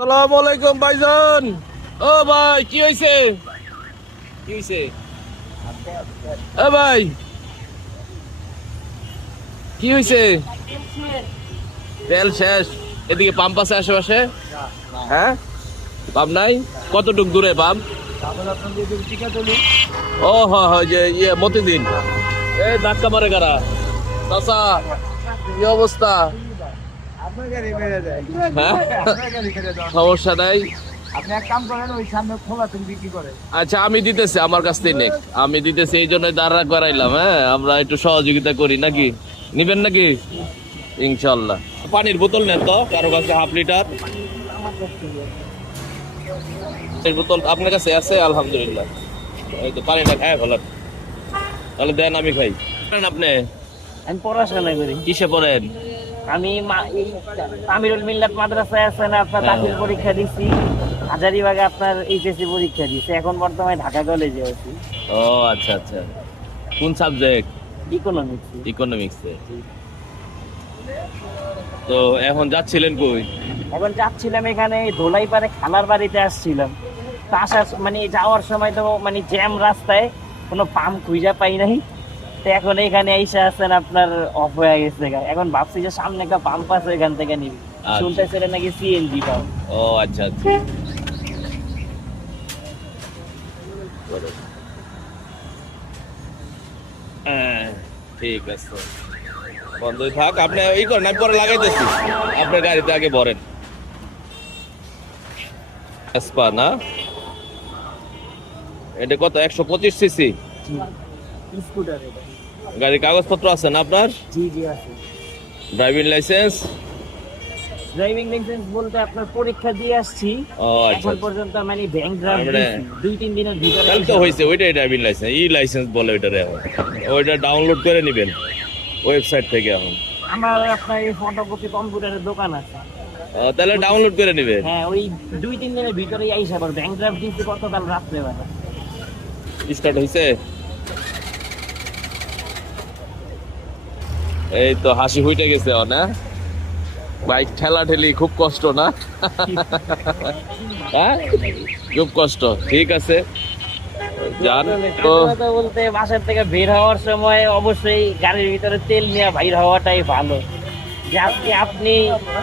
সালাম আলাইকুম ভাইজান। ও ভাই কি হয়েছে? কি হয়েছে? এ ভাই কি হয়েছে? তেল শেষ। এদিকে পাম্প আছে আশেপাশে? হ্যাঁ, পাম্প নাই। কতটুক দূরে পাম্প? ও হয় যে ইয়ে মতিদিন। এই ধাক্কা মারে কারা? চাচা কি অবস্থা? হ্যাঁ, সমস্যা নাই। আপনি এক কাম করেন, ওই সামনে খোলা তুমি বিক্রি করে। আচ্ছা আমি দিতেছি, আমার কাছ থেকে নেক আমি দিতেছি, এই জন্য দাঁড়া করাইলাম। হ্যাঁ, আমরা একটু সহযোগিতা করি নাকি? নিবেন নাকি? ইনশাল্লাহ। পানির বোতল নেন তো কারো কাছে, হাফ লিটার এই বোতল আপনার কাছে আছে? আলহামদুলিল্লাহ। এই তো পানিটা খায় ভালো। তাহলে দেন, আমি খাই। আপনি আমি পড়াশোনা করি। কিসে পড়েন? আমি আমিরুল মিল্লাত মাদ্রাসায় আছেন, আপনার দাখিল পরীক্ষা দিছি। হাজারীবাগে আপনার এইচএসসি পরীক্ষা দিছি। এখন বর্তমানে ঢাকা কলেজে আছি। ও আচ্ছা আচ্ছা। কোন সাবজেক্ট? ইকোনমিক্স। ইকোনমিক্সে। তো এখন যাচ্ছিলেন কই? এখন যাচ্ছিলাম এখানে ধোলাইপাড়ে খালার বাড়িতে আসছিলাম। তো আসার মানে যাওয়ার সময় তো মানে জ্যাম রাস্তায়, কোনো পাম্প খুঁজে পাই নাই। তো এখন এখানে এসে আছেন আপনার অফ হয়ে গেছে। এখন ভাবছি যে সামনে একটা পাম্প আছে, এখান থেকে নিবি। শুনতেছিলেন নাকি সিএনজি পাম্প? ও আচ্ছা আচ্ছা। হ্যাঁ ঠিক আছে, বন্ধই থাক। আপনি ই করেন, আমি পরে লাগাইতেছি। আপনার গাড়িতে আগে ভরেন। এসপা না? এটা কত? 125 সিসি স্কুটার এটা। গাড়ির কাগজপত্র আছে না আপনার? জি জি আছে। Driving licence? ড্রাইভিং লাইসেন্স বলতে আপনার পরীক্ষা দিয়ে আসছি। ও আচ্ছা এখন পর্যন্ত মানে ব্যাংক ড্রাফট মানে দিয়েছি। 2-3 দিনের ভিতরে তাহলে তো হয়েছে। ওইটাই ড্রাইভিং লাইসেন্স, ই লাইসেন্স বলে ওইটারে। এখন ওইটা ডাউনলোড করে নেবেন ওয়েবসাইট থেকে। এখন আমার আপনার এই ফটোকপি কম্পিউটারের দোকান আছে। তাহলে ডাউনলোড করে নেবেন। হ্যাঁ, ওই 2-3 দিনের ভিতরেই আইসা পর ব্যাংক ড্রাফট দিয়েছি গতকাল রাত্রেবেলা। স্টার্ট হয়েছে। এই তো হাসি ফুটে গেছে। না বাইক ঠেলা ঠেলি খুব কষ্ট না? হ্যাঁ খুব কষ্ট। ঠিক আছে যান তো। কথা বলতে বাসার থেকে বের হওয়ার সময় অবশ্যই গাড়ির ভিতরে তেল নিয়ে বাইর হওয়াটাই ভালো। যে আজকে আপনি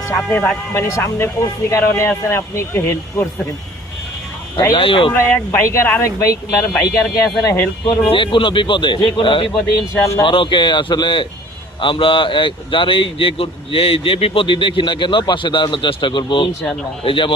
সাথে মানে সামনে পৌঁছি কারণে আছেন, আপনি একটু হেল্প করছেন। যাই যাই হোক, হোক, আমরা এক বাইকার আরেক বাইক মানে বাইকারকে আছে না হেল্প করবো যে কোনো বিপদে। যে কোনো বিপদে ইনশাআল্লাহ। সড়কে আসলে আমরা যার এই যে বিপদই দেখি না কেন পাশে দাঁড়ানোর চেষ্টা করবো। ইনশাআল্লাহ। এই যেমন